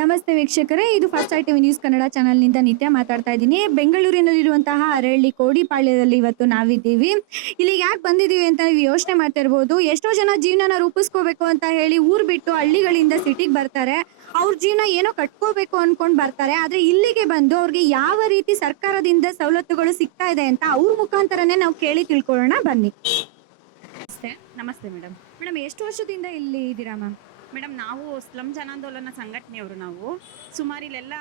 ನಮಸ್ತೆ ವೀಕ್ಷಕರೇ, ಇದು first I TV news Kannada ಚಾನಲ್ನಿಂದ ನಿತ್ಯ ಮಾತಾಡ್ತಾ ಇದ್ದೀನಿ. ಬೆಂಗಳೂರಿನಲ್ಲಿರುವಂತಹ ಅರಳ್ಳಿ ಕೋಡಿಪಾಳ್ಯದಲ್ಲಿ ಇವತ್ತು ನಾವಿದ್ದೀವಿ. ಇಲ್ಲಿ ಯಾಕೆ ಬಂದಿದ್ದೀವಿ ಅಂತ ನೀವು ಯೋಚನೆ ಮಾಡ್ತಾ ಇರ್ಬೋದು. ಎಷ್ಟೋ ಜನ ಜೀವನನ ರೂಪಿಸ್ಕೋಬೇಕು ಅಂತ ಹೇಳಿ ಊರ್ ಬಿಟ್ಟು ಹಳ್ಳಿಗಳಿಂದ ಸಿಟಿಗೆ ಬರ್ತಾರೆ. ಅವ್ರ ಜೀವನ ಏನೋ ಕಟ್ಕೋಬೇಕು ಅನ್ಕೊಂಡ್ ಬರ್ತಾರೆ. ಆದ್ರೆ ಇಲ್ಲಿಗೆ ಬಂದು ಅವ್ರಿಗೆ ಯಾವ ರೀತಿ ಸರ್ಕಾರದಿಂದ ಸವಲತ್ತುಗಳು ಸಿಗ್ತಾ ಇದೆ ಅಂತ ಅವ್ರ ಮುಖಾಂತರನೇ ನಾವು ಕೇಳಿ ತಿಳ್ಕೊಳ್ಳೋಣ. ಬನ್ನಿ. ನಮಸ್ತೆ ನಮಸ್ತೆ ಮೇಡಮ್. ಮೇಡಮ್, ಎಷ್ಟು ವರ್ಷದಿಂದ ಇಲ್ಲಿ ಇದ್ದೀರಾ ಮ್ಯಾಮ್? ಮೇಡಮ್, ನಾವು ಸ್ಲಮ್ ಜನಾಂದೋಲನ ಸಂಘಟನೆಯವರು ನಾವು. ಸುಮಾರು ಇಲ್ಲೆಲ್ಲ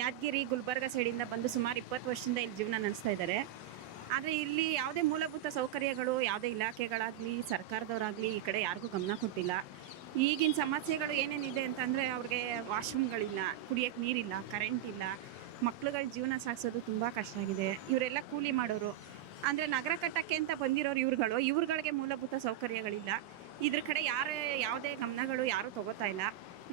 ಯಾದಗಿರಿ, ಗುಲ್ಬರ್ಗ ಸೈಡಿಂದ ಬಂದು ಸುಮಾರು ಇಪ್ಪತ್ತು ವರ್ಷದಿಂದ ಇಲ್ಲಿ ಜೀವನ ನಡೆಸ್ತಾ ಇದ್ದಾರೆ ಆದರೆ ಇಲ್ಲಿ ಯಾವುದೇ ಮೂಲಭೂತ ಸೌಕರ್ಯಗಳು, ಯಾವುದೇ ಇಲಾಖೆಗಳಾಗಲಿ, ಸರ್ಕಾರದವರಾಗಲಿ ಈ ಕಡೆ ಯಾರಿಗೂ ಗಮನ ಕೊಟ್ಟಿಲ್ಲ. ಈಗಿನ ಸಮಸ್ಯೆಗಳು ಏನೇನಿದೆ ಅಂತಂದರೆ ಅವ್ರಿಗೆ ವಾಶ್ರೂಮ್ಗಳಿಲ್ಲ ಕುಡಿಯೋಕ್ಕೆ ನೀರಿಲ್ಲ, ಕರೆಂಟ್ ಇಲ್ಲ. ಮಕ್ಳುಗಳ ಜೀವನ ಸಾಗಿಸೋದು ತುಂಬ ಕಷ್ಟ ಆಗಿದೆ. ಇವರೆಲ್ಲ ಕೂಲಿ ಮಾಡೋರು. ಅಂದರೆ ನಗರ ಕಟ್ಟಕ್ಕೆ ಅಂತ ಬಂದಿರೋರು ಇವ್ರುಗಳು, ಇವ್ರುಗಳಿಗೆ ಮೂಲಭೂತ ಸೌಕರ್ಯಗಳಿಲ್ಲ. ಇದ್ರ ಕಡೆ ಯಾರೇ ಯಾವುದೇ ಗಮನಗಳು ಯಾರೂ ತಗೋತಾ ಇಲ್ಲ.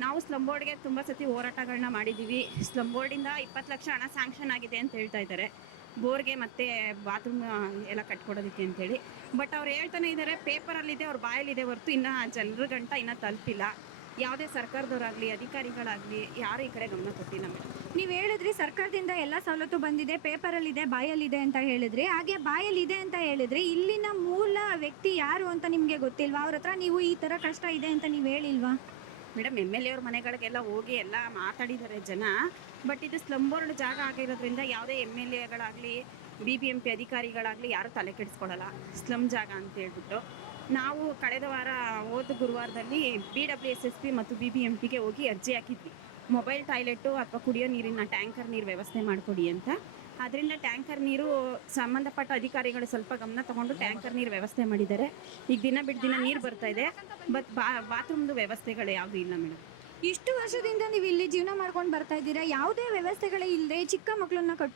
ನಾವು ಸ್ಲಮ್ ಬೋರ್ಡ್ಗೆ ತುಂಬ ಸತಿ ಹೋರಾಟಗಳನ್ನ ಮಾಡಿದ್ದೀವಿ ಸ್ಲಮ್ ಬೋರ್ಡಿಂದ ಇಪ್ಪತ್ತು ಲಕ್ಷ ಹಣ ಸ್ಯಾಂಕ್ಷನ್ ಆಗಿದೆ ಅಂತ ಹೇಳ್ತಾ ಇದ್ದಾರೆ. ಬೋರ್ಗೆ ಮತ್ತು ಬಾತ್ರೂಮ್ ಎಲ್ಲ ಕಟ್ಕೊಡೋದಕ್ಕೆ ಅಂತೇಳಿ. ಬಟ್ ಅವ್ರು ಹೇಳ್ತಾನೆ ಇದ್ದಾರೆ ಪೇಪರಲ್ಲಿದೆ ಅವ್ರ ಬಾಯಲ್ಲಿದೆ ಹೊರತು ಇನ್ನೂ ಜನರ ಗಂಟ ಇನ್ನೂ ತಲುಪಿಲ್ಲ. ಯಾವುದೇ ಸರ್ಕಾರದವರಾಗಲಿ, ಅಧಿಕಾರಿಗಳಾಗಲಿ, ಯಾರು ಈ ಕಡೆ ಗಮನ ಕೊಟ್ಟಿಲ್ಲ ಮೇಡಮ್. ನೀವು ಹೇಳಿದ್ರಿ ಸರ್ಕಾರದಿಂದ ಎಲ್ಲ ಸವಲತ್ತು ಬಂದಿದೆ, ಪೇಪರಲ್ಲಿದೆ, ಬಾಯಲ್ಲಿದೆ ಅಂತ ಹೇಳಿದ್ರಿ. ಹಾಗೆ ಬಾಯಲ್ಲಿ ಇದೆ ಅಂತ ಹೇಳಿದ್ರಿ, ಇಲ್ಲಿನ ಮೂಲ ವ್ಯಕ್ತಿ ಯಾರು ಅಂತ ನಿಮಗೆ ಗೊತ್ತಿಲ್ವಾ? ಅವ್ರ ಹತ್ರ ನೀವು ಈ ಥರ ಕಷ್ಟ ಇದೆ ಅಂತ ನೀವು ಹೇಳಿಲ್ವಾ? ಮೇಡಮ್, ಎಂ ಎಲ್ ಎ ಅವ್ರ ಮನೆಗಳಿಗೆಲ್ಲ ಹೋಗಿ ಎಲ್ಲ ಮಾತಾಡಿದ್ದಾರೆ ಜನ. ಬಟ್ ಇದು ಸ್ಲಮ್ ಬೋರ್ಡ್ ಜಾಗ ಆಗಿರೋದ್ರಿಂದ ಯಾವುದೇ ಎಂ ಎಲ್ ಎಗಳಾಗಲಿ, ಬಿ ಬಿ ಎಂ ಪಿ ಅಧಿಕಾರಿಗಳಾಗಲಿ ಯಾರೂ ತಲೆ ಕೆಡಿಸ್ಕೊಳ್ಳಲ್ಲ. ಸ್ಲಮ್ ಜಾಗ ಅಂತ ಹೇಳ್ಬಿಟ್ಟು. ನಾವು ಕಳೆದ ವಾರ ಹೋದ ಗುರುವಾರದಲ್ಲಿ B W S S P ಮತ್ತು ಬಿ ಬಿ ಎಂ ಪಿಗೆ ಹೋಗಿ ಅರ್ಜಿ ಹಾಕಿದ್ವಿ. ಮೊಬೈಲ್ ಟಾಯ್ಲೆಟು ಅಥವಾ ಕುಡಿಯೋ ನೀರಿನ ಟ್ಯಾಂಕರ್ ನೀರು ವ್ಯವಸ್ಥೆ ಮಾಡಿಕೊಡಿ ಅಂತ. ಅದರಿಂದ ಟ್ಯಾಂಕರ್ ನೀರು ಸಂಬಂಧಪಟ್ಟ ಅಧಿಕಾರಿಗಳು ಸ್ವಲ್ಪ ಗಮನ ತಗೊಂಡು ಟ್ಯಾಂಕರ್ ನೀರು ವ್ಯವಸ್ಥೆ ಮಾಡಿದ್ದಾರೆ. ಈಗ ದಿನ ಬಿಟ್ಟು ದಿನ ನೀರು ಬರ್ತಾ ಇದೆ. ಬಟ್ ಬಾ, ಬಾತ್ರೂಮ್ದು ವ್ಯವಸ್ಥೆಗಳು ಯಾವುದೂ ಇಲ್ಲ ಮೇಡಮ್. ಇಷ್ಟು ವರ್ಷದಿಂದ ನೀವು ಇಲ್ಲಿ ಜೀವನ ಮಾಡ್ಕೊಂಡು ಬರ್ತಾ ಇದ್ದೀರಾ? ಯಾವುದೇ ವ್ಯವಸ್ಥೆಗಳೇ ಇಲ್ಲದೆ ಚಿಕ್ಕ ಮಕ್ಕಳನ್ನ ಕಟ್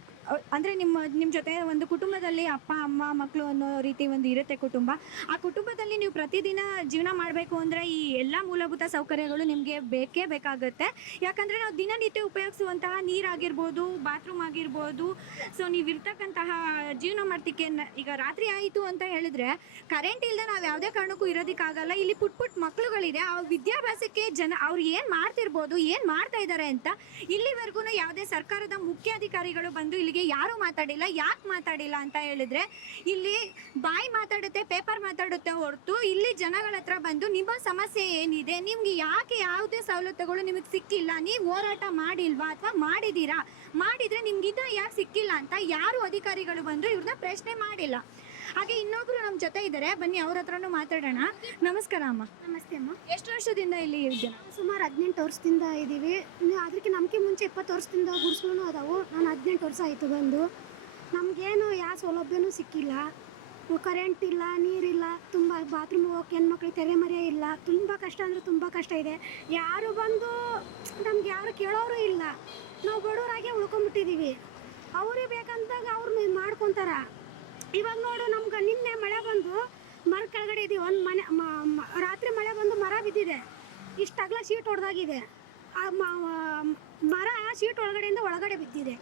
ಅಂದ್ರೆ ನಿಮ್ಮ ನಿಮ್ಮ ಜೊತೆ ಒಂದು ಕುಟುಂಬದಲ್ಲಿ ಅಪ್ಪ, ಅಮ್ಮ ಮಕ್ಕಳು ಅನ್ನೋ ರೀತಿ ಒಂದು ಇರುತ್ತೆ ಕುಟುಂಬ. ಆ ಕುಟುಂಬದಲ್ಲಿ ನೀವು ಪ್ರತಿದಿನ ಜೀವನ ಮಾಡಬೇಕು ಅಂದ್ರೆ ಈ ಎಲ್ಲ ಮೂಲಭೂತ ಸೌಕರ್ಯಗಳು ನಿಮಗೆ ಬೇಕೇ ಬೇಕಾಗುತ್ತೆ. ಯಾಕಂದ್ರೆ ನಾವು ದಿನನಿತ್ಯ ಉಪಯೋಗಿಸುವಂತಹ ನೀರಾಗಿರ್ಬೋದು ಬಾತ್ರೂಮ್ ಆಗಿರ್ಬೋದು. ಸೊ ನೀವು ಇರ್ತಕ್ಕಂತಹ ಜೀವನ ಮಾಡ್ತಿಕ್ಕೆ ಈಗ ರಾತ್ರಿ ಆಯಿತು ಅಂತ ಹೇಳಿದ್ರೆ ಕರೆಂಟ್ ಇಲ್ಲದೆ ನಾವು ಯಾವುದೇ ಕಾರಣಕ್ಕೂ ಇರೋದಕ್ಕಾಗಲ್ಲ. ಇಲ್ಲಿ ಪುಟ್ ಪುಟ್ ಮಕ್ಕಳುಗಳಿದೆ ಅವ್ರ ವಿದ್ಯಾಭ್ಯಾಸಕ್ಕೆ ಜನ, ಅವ್ರು ಏನು ಮಾಡ್ತಿರ್ಬೋದು, ಏನು ಮಾಡ್ತಾ ಇದ್ದಾರೆ ಅಂತ ಇಲ್ಲಿವರೆಗೂ ಯಾವುದೇ ಸರ್ಕಾರದ ಮುಖ್ಯಾಧಿಕಾರಿಗಳು ಬಂದು ಇಲ್ಲಿಗೆ ಯಾರೂ ಮಾತಾಡಿಲ್ಲ, ಯಾಕೆ ಮಾತಾಡಿಲ್ಲ ಅಂತ ಹೇಳಿದ್ರೆ, ಇಲ್ಲಿ ಬಾಯಿ ಮಾತಾಡುತ್ತೆ, ಪೇಪರ್ ಮಾತಾಡುತ್ತೆ ಹೊರತು ಇಲ್ಲಿ ಜನಗಳ ಹತ್ರ ಬಂದು, ನಿಮ್ಮ ಸಮಸ್ಯೆ ಏನಿದೆ, ನಿಮ್ಗೆ ಯಾಕೆ ಯಾವುದೇ ಸವಲತ್ತುಗಳು ನಿಮಗೆ ಸಿಕ್ಕಿಲ್ಲ, ನೀವು ಹೋರಾಟ ಮಾಡಿಲ್ವಾ ಅಥವಾ ಮಾಡಿದ್ದೀರಾ? ಮಾಡಿದ್ರೆ ನಿಮ್ಗಿದ ಯಾಕೆ ಸಿಕ್ಕಿಲ್ಲ ಅಂತ ಯಾರು ಅಧಿಕಾರಿಗಳು ಬಂದು ಇವ್ರನ್ನ ಪ್ರಶ್ನೆ ಮಾಡಿಲ್ಲ. ಹಾಗೆ ಇನ್ನೊಬ್ರು ನಮ್ಮ ಜೊತೆ ಇದ್ದಾರೆ. ಬನ್ನಿ ಅವ್ರ ಹತ್ರನೂ ಮಾತಾಡೋಣ. ನಮಸ್ಕಾರ ಅಮ್ಮ. ನಮಸ್ತೆ ಅಮ್ಮ. ಎಷ್ಟು ವರ್ಷದಿಂದ ಇಲ್ಲಿ ಇದ್ದೀರಾ? ಸುಮಾರು ಹದಿನೆಂಟು ವರ್ಷದಿಂದ ಇದ್ದೀವಿ. ಅದಕ್ಕೆ ನಮಗೆ ಮುಂಚೆ ಇಪ್ಪತ್ತು ವರ್ಷದಿಂದ ಗುಡ್ಸ್ಗಳು ಅದಾವು. ನಾನು ಹದಿನೆಂಟು ವರ್ಷ ಆಯಿತು ಬಂದು. ನಮಗೇನು ಯಾವ ಸೌಲಭ್ಯನೂ ಸಿಕ್ಕಿಲ್ಲ. ಕರೆಂಟ್ ಇಲ್ಲ ನೀರಿಲ್ಲ ತುಂಬ ಬಾತ್ರೂಮ್ ಹೋಗಕ್ಕೆ ಹೆಣ್ಮಕ್ಳಿಗೆ ತೆರೆ ಮರೆ ಇಲ್ಲ. ತುಂಬ ಕಷ್ಟ ಅಂದರೆ ತುಂಬ ಕಷ್ಟ ಇದೆ. ಯಾರು ಬಂದು ನಮ್ಗೆ ಯಾರು ಕೇಳೋರು ಇಲ್ಲ. ನಾವು ಬಡವರಾಗೆ ಉಳ್ಕೊಂಬಿಟ್ಟಿದ್ದೀವಿ ಅವ್ರಿಗೆ ಬೇಕಂದಾಗ ಅವ್ರು ಮಾಡ್ಕೊತಾರ. ಇವಾಗ ನೋಡು, ನಮ್ಗೆ ನಿನ್ನೆ ಮಳೆ ಬಂದು ಮರ ಕೆಳಗಡೆ ಇದೀವಿ. ಒಂದು ಮನೆ ರಾತ್ರಿ ಮಳೆ ಬಂದು ಮರ ಬಿದ್ದಿದೆ. ಇಷ್ಟು ಅಗಲ ಶೀಟ್ ಹೊಡೆದಾಗಿದೆ ಆ ಮರ ಶೀಟ್ ಒಳಗಡೆಯಿಂದ ಒಳಗಡೆ ಬಿದ್ದಿದೆ.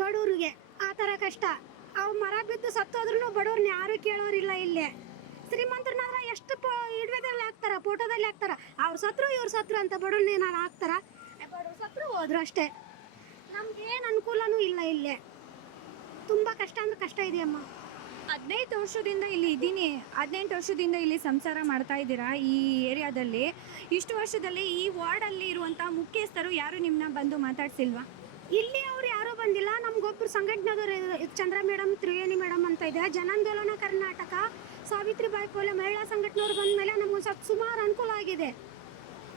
ಬಡವ್ರಿಗೆ ಆ ಥರ ಕಷ್ಟ. ಅವು ಮರ ಬಿದ್ದು ಸತ್ತೋದ್ರೂ ಬಡವ್ರನ್ನ ಯಾರು ಕೇಳೋರಿಲ್ಲ ಇಲ್ಲೇ. ಶ್ರೀಮಂತರನ್ನಾದ್ರೆ ಎಷ್ಟು ಪೋ ಇಡ್ವೇದಲ್ಲಿ ಹಾಕ್ತಾರ, ಫೋಟೋದಲ್ಲಿ ಹಾಕ್ತಾರ. ಅವ್ರು ಸತ್ರು, ಇವ್ರು ಸತ್ರು ಅಂತ ಬಡವ್ರನ್ನ ಏನಾರು ಹಾಕ್ತಾರ? ಬಡವ್ರು ಸತ್ರು ಹೋದ್ರು ಅಷ್ಟೇ. ನಮ್ಗೇನು ಅನುಕೂಲನೂ ಇಲ್ಲ ಇಲ್ಲೇ. ತುಂಬ ಕಷ್ಟ ಅಂದ್ರೆ ಕಷ್ಟ ಇದೆ ಅಮ್ಮ. ಹದಿನೈದು ವರ್ಷದಿಂದ ಇಲ್ಲಿ ಇದ್ದೀನಿ. ಹದಿನೆಂಟು ವರ್ಷದಿಂದ ಇಲ್ಲಿ ಸಂಸಾರ ಮಾಡ್ತಾ ಇದ್ದೀರಾ ಈ ಏರಿಯಾದಲ್ಲಿ? ಇಷ್ಟು ವರ್ಷದಲ್ಲಿ ಈ ವಾರ್ಡಲ್ಲಿ ಇರುವಂತಹ ಮುಖ್ಯಸ್ಥರು ಯಾರು ನಿಮ್ಮನ್ನ ಬಂದು ಮಾತಾಡ್ಸಿಲ್ವಾ? ಇಲ್ಲಿ ಅವ್ರು ಯಾರೂ ಬಂದಿಲ್ಲ. ನಮ್ಗೊಬ್ರು ಸಂಘಟನೆದವ್ರು ಚಂದ್ರ ಮೇಡಮ್, ತ್ರಿವೇಣಿ ಮೇಡಮ್ ಅಂತ ಇದೆ. ಜನಾಂದೋಲನ ಕರ್ನಾಟಕ, ಸಾವಿತ್ರಿಬಾಯಿ ಪೋಲೆ ಮಹಿಳಾ ಸಂಘಟನೆಯವ್ರು ಬಂದ ಮೇಲೆ ನಮ್ಗೊಂದು ಸ್ವಲ್ಪ ಸುಮಾರು ಅನುಕೂಲ ಆಗಿದೆ.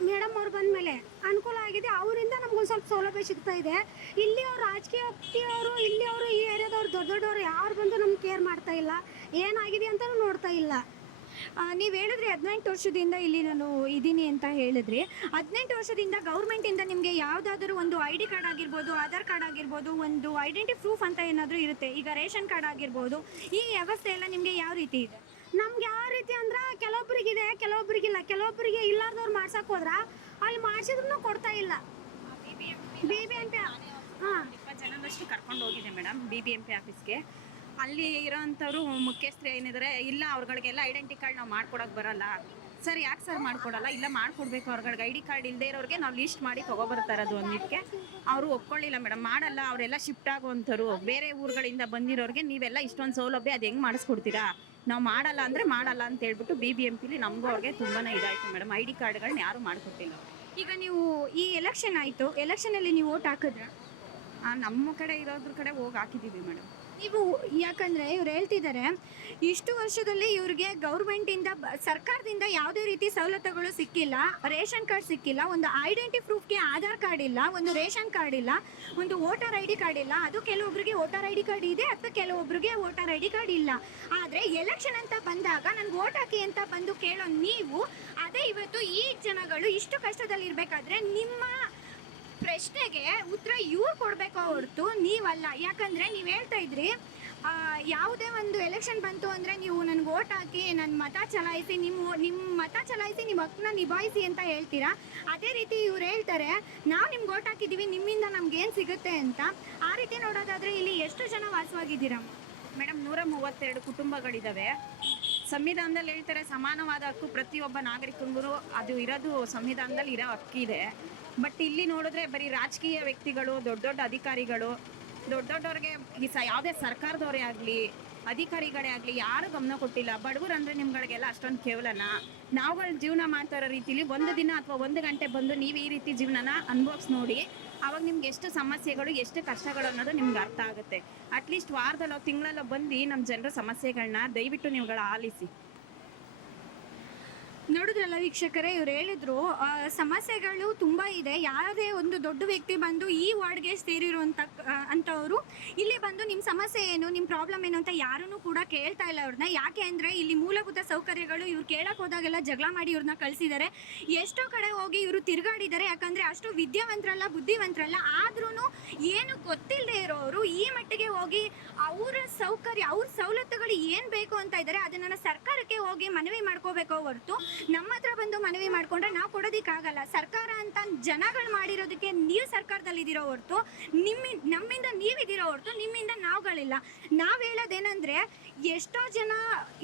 ಮೇಡಮ್ ಅವ್ರು ಬಂದ ಮೇಲೆ ಅನುಕೂಲ ಆಗಿದೆ. ಅವರಿಂದ ನಮ್ಗೊಂದು ಸ್ವಲ್ಪ ಸೌಲಭ್ಯ ಸಿಗ್ತಾ ಇದೆ. ಇಲ್ಲಿ ಅವ್ರು ರಾಜಕೀಯ ವ್ಯಕ್ತಿಯವರು ಇಲ್ಲಿ ಅವರು ಈ ಏರಿಯಾದವ್ರು ದೊಡ್ಡ ದೊಡ್ಡವರು ಯಾರು ಬಂದು ನಮ್ಗೆ ಕೇರ್ ಮಾಡ್ತಾ ಇಲ್ಲ. ಏನಾಗಿದೆ ಅಂತಲೂ ನೋಡ್ತಾ ಇಲ್ಲ. ನೀವು ಹೇಳಿದ್ರಿ ಹದಿನೆಂಟು ವರ್ಷದಿಂದ ಇಲ್ಲಿ ನಾನು ಇದ್ದೀನಿ ಅಂತ ಹೇಳಿದ್ರಿ. ಹದಿನೆಂಟು ವರ್ಷದಿಂದ ಗೌರ್ಮೆಂಟಿಂದ ನಿಮಗೆ ಯಾವುದಾದ್ರೂ ಒಂದು ಐ ಡಿ ಕಾರ್ಡ್ ಆಗಿರ್ಬೋದು, ಆಧಾರ್ ಕಾರ್ಡ್ ಆಗಿರ್ಬೋದು, ಒಂದು ಐಡೆಂಟಿ ಪ್ರೂಫ್ ಅಂತ ಏನಾದರೂ ಇರುತ್ತೆ, ಈಗ ರೇಷನ್ ಕಾರ್ಡ್ ಆಗಿರ್ಬೋದು, ಈ ವ್ಯವಸ್ಥೆ ಎಲ್ಲ ನಿಮಗೆ ಯಾವ ರೀತಿ ಇದೆ? ನಮ್ಗೆ ಕೆಲವೊಬ್ರಿಗಿದೆ ಕೆಲವೊಬ್ಬರಿಗೆ ಇಲ್ಲಾರ್ದವ್ರು ಮಾಡ್ಸಕ್ ಹೋದ್ರ ಅಲ್ಲಿ ಮಾಡ್ಸಿದ್ರು ಕೊಡ್ತಾ ಇಲ್ಲ. ಬಿ ಬಿ ಎಂ ಪಿ ಹಾಂ. ಇಪ್ಪತ್ತು ಜನದಷ್ಟು ಕರ್ಕೊಂಡು ಹೋಗಿದೆ madam B B M P ಆಫೀಸ್ಗೆ. ಅಲ್ಲಿ ಇರೋಂಥವ್ರು ಮುಖ್ಯಸ್ಥರು ಏನಿದ್ದಾರೆ ಇಲ್ಲ ಅವ್ರಗಳಿಗೆಲ್ಲ ಐಡೆಂಟಿ ಕಾರ್ಡ್ ನಾವು ಮಾಡ್ಕೊಡೋಕೆ ಬರಲ್ಲ. ಸರ್ ಯಾಕೆ ಸರ್ ಮಾಡ್ಕೊಡಲ್ಲ? ಇಲ್ಲ ಮಾಡ್ಕೊಡ್ಬೇಕು ಅವ್ರಗಳಿಗೆ. ಐ ಡಿ ಕಾರ್ಡ್ ಇಲ್ಲದೆ ಇರೋರಿಗೆ ನಾವು ಲಿಸ್ಟ್ ಮಾಡಿ ಅದು ಒಂದಿಕ್ಕೆ ಅವರು ಒಪ್ಕೊಳ್ಳಿಲ್ಲ ಮೇಡಮ್ ಮಾಡಲ್ಲ. ಅವರೆಲ್ಲ ಶಿಫ್ಟ್ ಆಗುವಂಥವ್ರು. ಬೇರೆ ಊರುಗಳಿಂದ ಬಂದಿರೋರಿಗೆ ನೀವೆಲ್ಲ ಇಷ್ಟೊಂದು ಸೌಲಭ್ಯ ಅದು ಹೆಂಗೆ ಮಾಡಿಸ್ಕೊಡ್ತೀರಾ? ನಾವು ಮಾಡಲ್ಲ ಅಂದರೆ ಮಾಡಲ್ಲ ಅಂತ ಹೇಳ್ಬಿಟ್ಟು ಬಿ ಬಿ ಎಂ ಪಿಲಿ ನಮಗೂ ಅವ್ರಿಗೆ ತುಂಬಾ ಇದಾಯಿತು ಮೇಡಮ್ ಐ ಡಿ ಕಾರ್ಡ್ಗಳನ್ನ ಯಾರು ಮಾಡಿಕೊಟ್ಟಿಲ್ಲ. ಈಗ ನೀವು ಈ ಎಲೆಕ್ಷನ್ ಆಯಿತು. ಎಲೆಕ್ಷನಲ್ಲಿ ನೀವು ಓಟ್ ಹಾಕಿದ್ರಾ? ಆ, ನಮ್ಮ ಕಡೆ ಇರೋದ್ರ ಕಡೆ ಹೋಗಿ ಹಾಕಿದ್ದೀವಿ ಮೇಡಮ್ ನೀವು ಯಾಕಂದ್ರೆ ಇವ್ರು ಹೇಳ್ತಿದ್ದಾರೆ ಇಷ್ಟು ವರ್ಷದಲ್ಲಿ ಇವ್ರಿಗೆ ಗೌರ್ಮೆಂಟಿಂದ ಸರ್ಕಾರದಿಂದ ಯಾವುದೇ ರೀತಿ ಸವಲತ್ತುಗಳು ಸಿಕ್ಕಿಲ್ಲ, ರೇಷನ್ ಕಾರ್ಡ್ ಸಿಕ್ಕಿಲ್ಲ, ಒಂದು ಐಡೆಂಟಿ ಪ್ರೂಫ್ಗೆ ಆಧಾರ್ ಕಾರ್ಡ್ ಇಲ್ಲ, ಒಂದು ರೇಷನ್ ಕಾರ್ಡ್ ಇಲ್ಲ, ಒಂದು ವೋಟರ್ ಐ ಡಿ ಕಾರ್ಡ್ ಇಲ್ಲ, ಅದು ಕೆಲವೊಬ್ಬರಿಗೆ ವೋಟರ್ ಐ ಡಿ ಕಾರ್ಡ್ ಇದೆ ಅಥವಾ ಕೆಲವೊಬ್ಬರಿಗೆ ವೋಟರ್ ಐ ಕಾರ್ಡ್ ಇಲ್ಲ. ಆದರೆ ಎಲೆಕ್ಷನ್ ಅಂತ ಬಂದಾಗ ನಾನು ವೋಟ್ ಹಾಕಿ ಅಂತ ಬಂದು ಕೇಳೋ ನೀವು, ಅದೇ ಇವತ್ತು ಈ ಜನಗಳು ಇಷ್ಟು ಕಷ್ಟದಲ್ಲಿ ಇರಬೇಕಾದ್ರೆ ನಿಮ್ಮ ಪ್ರಶ್ನೆಗೆ ಉತ್ತರ ಇವ್ರು ಕೊಡಬೇಕು ಹೊರತು, ನೀವಲ್ಲ. ಯಾಕಂದ್ರೆ ನೀವು ಹೇಳ್ತಾ ಇದ್ರಿ ಯಾವುದೇ ಒಂದು ಎಲೆಕ್ಷನ್ ಬಂತು ಅಂದರೆ ನೀವು ನನಗೆ ಓಟ್ ಹಾಕಿ ನನ್ನ ಮತ ಚಲಾಯಿಸಿ ನಿಮ್ಮ ನಿಮ್ಮ ಮತ ಚಲಾಯಿಸಿ ನಿಮ್ಮ ಹಕ್ಕನ್ನ ನಿಭಾಯಿಸಿ ಅಂತ ಹೇಳ್ತೀರಾ? ಅದೇ ರೀತಿ ಇವ್ರು ಹೇಳ್ತಾರೆ, ನಾವು ನಿಮ್ಗೆ ಓಟ್ ಹಾಕಿದ್ದೀವಿ ನಿಮ್ಮಿಂದ ನಮ್ಗೆ ಏನು ಸಿಗುತ್ತೆ ಅಂತ. ಆ ರೀತಿ ನೋಡೋದಾದ್ರೆ ಇಲ್ಲಿ ಎಷ್ಟು ಜನ ವಾಸವಾಗಿದ್ದೀರಾ? ಮೇಡಮ್, ನೂರ ಮೂವತ್ತೆರಡು ಕುಟುಂಬಗಳಿದಾವೆ. ಸಂವಿಧಾನದಲ್ಲಿ ಹೇಳ್ತಾರೆ, ಸಮಾನವಾದ ಹಕ್ಕು ಪ್ರತಿಯೊಬ್ಬ ನಾಗರಿಕನಿಗೂ ಅದು ಇರೋದು ಸಂವಿಧಾನದಲ್ಲಿ ಇರೋ ಹಕ್ಕಿದೆ. ಬಟ್ ಇಲ್ಲಿ ನೋಡಿದ್ರೆ ಬರೀ ರಾಜಕೀಯ ವ್ಯಕ್ತಿಗಳು, ದೊಡ್ಡ ದೊಡ್ಡ ಅಧಿಕಾರಿಗಳು, ದೊಡ್ಡ ದೊಡ್ಡವ್ರಿಗೆ ಈ ಸ ಯಾವುದೇ ಸರ್ಕಾರದವರೇ ಆಗಲಿ, ಅಧಿಕಾರಿಗಳೇ ಆಗಲಿ ಯಾರು ಗಮನ ಕೊಟ್ಟಿಲ್ಲ. ಬಡವರು ಅಂದರೆ ನಿಮ್ಗಳಿಗೆಲ್ಲ ಅಷ್ಟೊಂದು ಕೇವಲನ. ನಾವುಗಳ ಜೀವನ ಮಾಡ್ತಾ ಇರೋ ರೀತಿಲಿ ಒಂದು ದಿನ ಅಥವಾ ಒಂದು ಗಂಟೆ ಬಂದು ನೀವು ಈ ರೀತಿ ಜೀವನನ ಅನ್ಭವಿಸ್ ನೋಡಿ ಅವಾಗ ನಿಮ್ಗೆ ಎಷ್ಟು ಸಮಸ್ಯೆಗಳು, ಎಷ್ಟು ಕಷ್ಟಗಳು ಅನ್ನೋದು ನಿಮ್ಗೆ ಅರ್ಥ ಆಗುತ್ತೆ. ಅಟ್ಲೀಸ್ಟ್ ವಾರದಲ್ಲೋ, ತಿಂಗಳಲ್ಲೋ ಬಂದು ನಮ್ಮ ಜನರ ಸಮಸ್ಯೆಗಳನ್ನ ದಯವಿಟ್ಟು ನೀವುಗಳ ಆಲಿಸಿ. ನೋಡಿದ್ರಲ್ಲ ವೀಕ್ಷಕರೇ, ಇವ್ರು ಹೇಳಿದ್ರು ಸಮಸ್ಯೆಗಳು ತುಂಬ ಇದೆ. ಯಾವುದೇ ಒಂದು ದೊಡ್ಡ ವ್ಯಕ್ತಿ ಬಂದು ಈ ವಾರ್ಡ್ಗೆ ಸೇರಿರುವಂಥ ಅಂಥವ್ರು, ಇಲ್ಲಿ ಬಂದು ನಿಮ್ಮ ಸಮಸ್ಯೆ ಏನು ನಿಮ್ಮ ಪ್ರಾಬ್ಲಮ್ ಏನು ಅಂತ ಯಾರೂ ಕೂಡ ಕೇಳ್ತಾ ಇಲ್ಲ ಅವ್ರನ್ನ. ಯಾಕೆ ಅಂದರೆ ಇಲ್ಲಿ ಮೂಲಭೂತ ಸೌಕರ್ಯಗಳು ಇವ್ರು ಕೇಳಕ್ಕೆ ಹೋದಾಗೆಲ್ಲ ಜಗಳ ಮಾಡಿ ಇವ್ರನ್ನ ಕಳಿಸಿದ್ದಾರೆ ಎಷ್ಟೋ ಕಡೆ ಹೋಗಿ ಇವರು ತಿರುಗಾಡಿದ್ದಾರೆ ಯಾಕಂದರೆ ಅಷ್ಟು ವಿದ್ಯಾವಂತರಲ್ಲ, ಬುದ್ಧಿವಂತರಲ್ಲ. ಆದ್ರೂ ಏನು ಗೊತ್ತಿಲ್ಲದೆ ಇರೋರು ಈ ಮಟ್ಟಿಗೆ ಹೋಗಿ ಅವರ ಸೌಕರ್ಯ, ಅವ್ರ ಸವಲತ್ತುಗಳು ಏನು ಬೇಕು ಅಂತ ಇದ್ದಾರೆ ಅದನ್ನ ಸರ್ಕಾರಕ್ಕೆ ಹೋಗಿ ಮನವಿ ಮಾಡ್ಕೋಬೇಕೋ ಹೊರತು ನಮ್ಮ ಹತ್ರ ಬಂದು ಮನವಿ ಮಾಡ್ಕೊಂಡ್ರೆ ನಾವು ಕೊಡೋದಕ್ಕಾಗಲ್ಲ. ಸರ್ಕಾರ ಅಂತ ಜನಗಳು ಮಾಡಿರೋದಕ್ಕೆ ನೀವು ಸರ್ಕಾರದಲ್ಲಿದ್ದೀರೋ ಹೊರತು ನಿಮ್ಮ, ನಮ್ಮಿಂದ ನೀವಿದ್ದೀರೋ ಹೊರತು ನಿಮ್ಮಿಂದ ನಾವುಗಳಿಲ್ಲ. ನಾವು ಹೇಳೋದೇನೆಂದ್ರೆ ಎಷ್ಟೋ ಜನ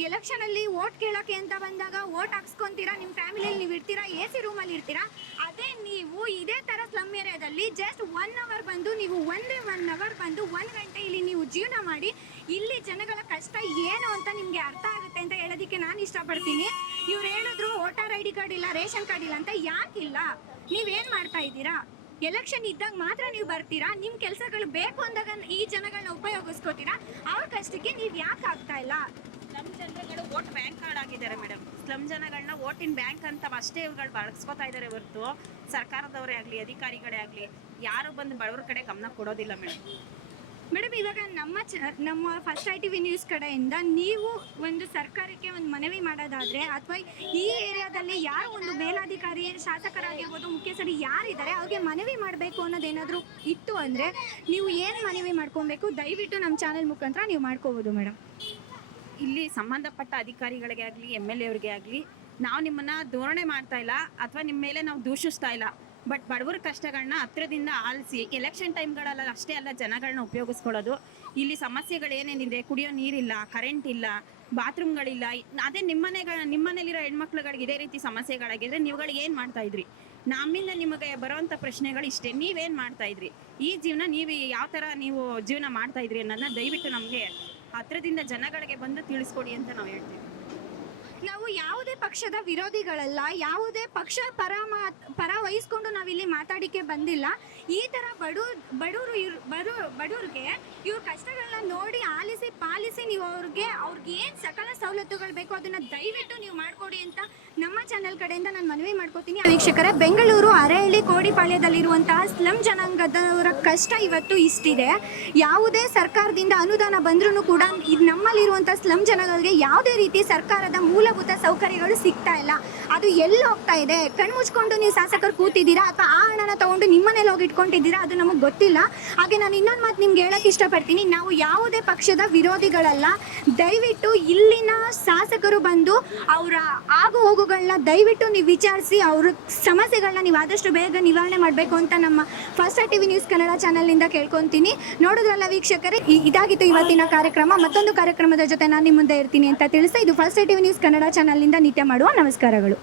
ಎಲೆಕ್ಷನಲ್ಲಿ ಓಟ್ ಕೇಳೋಕ್ಕೆ ಅಂತ ಬಂದಾಗ ಓಟ್ ಹಾಕ್ಸ್ಕೊಂತೀರಾ ನಿಮ್ಮ ಫ್ಯಾಮಿಲಿಯಲ್ಲಿ ನೀವು ಇರ್ತೀರಾ ಎ ಸಿ ರೂಮಲ್ಲಿ ಇರ್ತೀರಾ? ಅದೇ ನೀವು ಇದೇ ಥರ ಸ್ಲಮ್ ಏರಿಯಾದಲ್ಲಿ ಜಸ್ಟ್ ಒನ್ ಅವರ್ ಬಂದು ನೀವು ಒಂದೇ ಒನ್ ಅವರ್ ಬಂದು ಒಂದು ಗಂಟೆ ಇಲ್ಲಿ ನೀವು ಜೀವನ ಮಾಡಿ ಇಲ್ಲಿ ಜನಗಳ ಕಷ್ಟ ಏನು ಅಂತ ನಿಮಗೆ ಅರ್ಥ ಆಗುತ್ತೆ ಅಂತ ಹೇಳೋದಿಕ್ಕೆ ನಾನು ಇಷ್ಟಪಡ್ತೀನಿ. ಇವ್ರು ಹೇಳಿದ್ರು ವೋಟರ್ ಐ ಡಿ ಕಾರ್ಡ್ ಇಲ್ಲ, ರೇಷನ್ ಕಾರ್ಡ್ ಇಲ್ಲ ಅಂತ ಯಾಕಿಲ್ಲ? ನೀವೇನ್ ಮಾಡ್ತಾ ಇದ್ದೀರಾ? ಎಲೆಕ್ಷನ್ ಇದ್ದಾಗ ಮಾತ್ರ ನೀವು ಬರ್ತೀರಾ? ನಿಮ್ಮ ಕೆಲಸಗಳು ಬೇಕು ಅಂದಾಗ ಈ ಜನಗಳನ್ನ ಉಪಯೋಗಿಸ್ಕೋತೀರಾ? ಅವ್ರ ಕಷ್ಟಕ್ಕೆ ನೀವು ಯಾಕೆ ಆಗ್ತಾ ಇಲ್ಲ? ಸ್ಲಮ್ ಜನಗಳು ವೋಟ್ ಬ್ಯಾಂಕ್ ಕಾರ್ಡ್ ಆಗಿದ್ದಾರೆ ಮೇಡಮ್. ಸ್ಲಮ್ ಜನಗಳನ್ನ ವೋಟಿನ್ ಬ್ಯಾಂಕ್ ಅಂತ ಅಷ್ಟೇ ಇವುಗಳು ಬಳಸ್ಕೊತಾ ಇದಾರೆ ಹೊರತು. ಸರ್ಕಾರದವರೇ ಆಗಲಿ, ಅಧಿಕಾರಿಗಳೇ ಆಗಲಿ, ಯಾರು ಬಂದು ಬಡವರ ಕಡೆ ಗಮನ ಕೊಡೋದಿಲ್ಲ ಮೇಡಮ್. ಮೇಡಮ್, ಇವಾಗ ನಮ್ಮ ಚ, ನಮ್ಮ first I T V news ಕಡೆಯಿಂದ ನೀವು ಒಂದು ಸರ್ಕಾರಕ್ಕೆ ಒಂದು ಮನವಿ ಮಾಡೋದಾದ್ರೆ ಅಥವಾ ಈ ಏರಿಯಾದಲ್ಲಿ ಯಾರು ಒಂದು ಮೇಲಾಧಿಕಾರಿ, ಶಾಸಕರಾಗಿರ್ಬೋದು, ಮುಖ್ಯಸ್ಥರು ಯಾರಿದ್ದಾರೆ, ಅವ್ರಿಗೆ ಮನವಿ ಮಾಡಬೇಕು ಅನ್ನೋದೇನಾದರೂ ಇತ್ತು ಅಂದರೆ ನೀವು ಏನು ಮನವಿ ಮಾಡ್ಕೊಬೇಕು? ದಯವಿಟ್ಟು ನಮ್ಮ ಚಾನೆಲ್ ಮುಖಾಂತರ ನೀವು ಮಾಡ್ಕೋಬೋದು ಮೇಡಮ್. ಇಲ್ಲಿ ಸಂಬಂಧಪಟ್ಟ ಅಧಿಕಾರಿಗಳಿಗೆ ಆಗಲಿ, ಎಂ ಎಲ್ ಎ ಅವ್ರಿಗೆ ಆಗಲಿ, ನಾವು ನಿಮ್ಮನ್ನು ಧೋರಣೆ ಮಾಡ್ತಾ ಇಲ್ಲ, ಅಥವಾ ನಿಮ್ಮ ಮೇಲೆ ನಾವು ದೂಷಿಸ್ತಾ ಇಲ್ಲ. ಬಟ್ ಬಡವರ ಕಷ್ಟಗಳನ್ನ ಹತ್ರದಿಂದ ಆಲಿಸಿ ಎಲೆಕ್ಷನ್ ಟೈಮ್ಗಳಲ್ಲ ಅಷ್ಟೇ ಅಲ್ಲ ಜನಗಳನ್ನ ಉಪಯೋಗಿಸ್ಕೊಳ್ಳೋದು. ಇಲ್ಲಿ ಸಮಸ್ಯೆಗಳು ಏನೇನಿದೆ? ಕುಡಿಯೋ ನೀರಿಲ್ಲ ಕರೆಂಟ್ ಇಲ್ಲ, ಬಾತ್ರೂಮ್ಗಳಿಲ್ಲ. ಅದೇ ನಿಮ್ಮನೆಗಳ ನಿಮ್ಮನೇಲಿರೋ ಹೆಣ್ಮಕ್ಳುಗಳಿಗೆ ಇದೇ ರೀತಿ ಸಮಸ್ಯೆಗಳಾಗಿದ್ರೆ ನೀವುಗಳಿಗೆ ಏನು ಮಾಡ್ತಾ ಇದ್ರಿ? ನಮ್ಮಿಂದ ನಿಮಗೆ ಬರುವಂಥ ಪ್ರಶ್ನೆಗಳು ಇಷ್ಟೇ. ನೀವೇನು ಮಾಡ್ತಾ ಇದ್ರಿ? ಈ ಜೀವನ ನೀವು ಯಾವ ಥರ ನೀವು ಜೀವನ ಮಾಡ್ತಾ ಇದ್ರಿ ಅನ್ನೋದನ್ನ ದಯವಿಟ್ಟು ನಮಗೆ ಹತ್ರದಿಂದ ಜನಗಳಿಗೆ ಬಂದು ತಿಳಿಸ್ಕೊಡಿ ಅಂತ ನಾವು ಹೇಳ್ತೀವಿ. ನಾವು ಯಾವುದೇ ಪಕ್ಷದ ವಿರೋಧಿಗಳಲ್ಲ ಯಾವುದೇ ಪಕ್ಷ ಪರ ಮಾ- ಪರ ವಹಿಸ್ಕೊಂಡು ನಾವಿಲ್ಲಿ ಮಾತಾಡಿಕೆ ಬಂದಿಲ್ಲ. ಈ ಥರ ಬಡವ್ರು ಬಡವರು ಇವ್ರು ಬಡೂ ಬಡವ್ರಿಗೆ ಇವ್ರ ಕಷ್ಟಗಳನ್ನ ನೋಡಿ ಆಲಿಸಿ ಪಾಲಿಸಿ ನೀವು ಅವ್ರಿಗೆ ಅವ್ರಿಗೆ ಏನು ಸಕಲ ಸವಲತ್ತುಗಳು ಬೇಕೋ ಅದನ್ನ ದಯವಿಟ್ಟು ನೀವು ಮಾಡಿಕೊಡಿ ಅಂತ ನಮ್ಮ ಚಾನೆಲ್ ಕಡೆಯಿಂದ ನಾನು ಮನವಿ ಮಾಡ್ಕೋತೀನಿ. ವೀಕ್ಷಕರೇ, ಬೆಂಗಳೂರು ಅರೆಹಳ್ಳಿ ಕೋಡಿಪಾಳ್ಯದಲ್ಲಿರುವಂತಹ ಸ್ಲಮ್ ಜನಾಂಗದವರ ಕಷ್ಟ ಇವತ್ತು ಇಷ್ಟಿದೆ. ಯಾವುದೇ ಸರ್ಕಾರದಿಂದ ಅನುದಾನ ಬಂದ್ರೂ ಕೂಡ ಇದು ನಮ್ಮಲ್ಲಿರುವಂಥ ಸ್ಲಮ್ ಜನಗಳಿಗೆ ಯಾವುದೇ ರೀತಿ ಸರ್ಕಾರದ ಮೂಲಭೂತ ಸೌಕರ್ಯಗಳು ಸಿಗ್ತಾ ಇಲ್ಲ. ಅದು ಎಲ್ಲಿ ಹೋಗ್ತಾ ಇದೆ? ಕಣ್ಮುಚ್ಕೊಂಡು ನೀವು ಶಾಸಕರು ಕೂತಿದ್ದೀರಾ? ಅಥವಾ ಆ ಹಣನ ತಗೊಂಡು ನಿಮ್ಮನೇಲಿ ಹೋಗಿ ಇಟ್ಕೊಂಡಿದ್ದೀರಾ? ಅದು ನಮಗೆ ಗೊತ್ತಿಲ್ಲ. ಹಾಗೆ ನಾನು ಇನ್ನೊಂದು ಮಾತು ನಿಮ್ಗೆ ಹೇಳಕ್ಕೆ ಇಷ್ಟಪಡ್ತೀನಿ. ನಾವು ಯಾವುದೇ ಪಕ್ಷದ ವಿರೋಧಿಗಳಲ್ಲ, ದಯವಿಟ್ಟು ಇಲ್ಲಿನ ಶಾಸಕರು ಬಂದು ಅವರ ಆಗು ಹೋಗುಗಳನ್ನ ದಯವಿಟ್ಟು ನೀವು ವಿಚಾರಿಸಿ ಅವ್ರ ಸಮಸ್ಯೆಗಳನ್ನ ನೀವು ಆದಷ್ಟು ಬೇಗ ನಿವಾರಣೆ ಮಾಡಬೇಕು ಅಂತ ನಮ್ಮ first T V news Kannada ಚಾನಲ್ನಿಂದ ಕೇಳ್ಕೊತೀನಿ. ನೋಡೋದ್ರಲ್ಲ ವೀಕ್ಷಕರೇ ಇದಾಗಿತ್ತು ಇವತ್ತಿನ ಕಾರ್ಯಕ್ರಮ. ಮತ್ತೊಂದು ಕಾರ್ಯಕ್ರಮದ ಜೊತೆ ನಾನು ನಿಮ್ಮ ಮುಂದೆ ಇರ್ತೀನಿ ಅಂತ ತಿಳಿಸ್ತಾ ಇದು first T V news Kannada ಚಾನಲ್ನಿಂದ ನಿತ್ಯ ಮಾಡುವ ನಮಸ್ಕಾರಗಳು.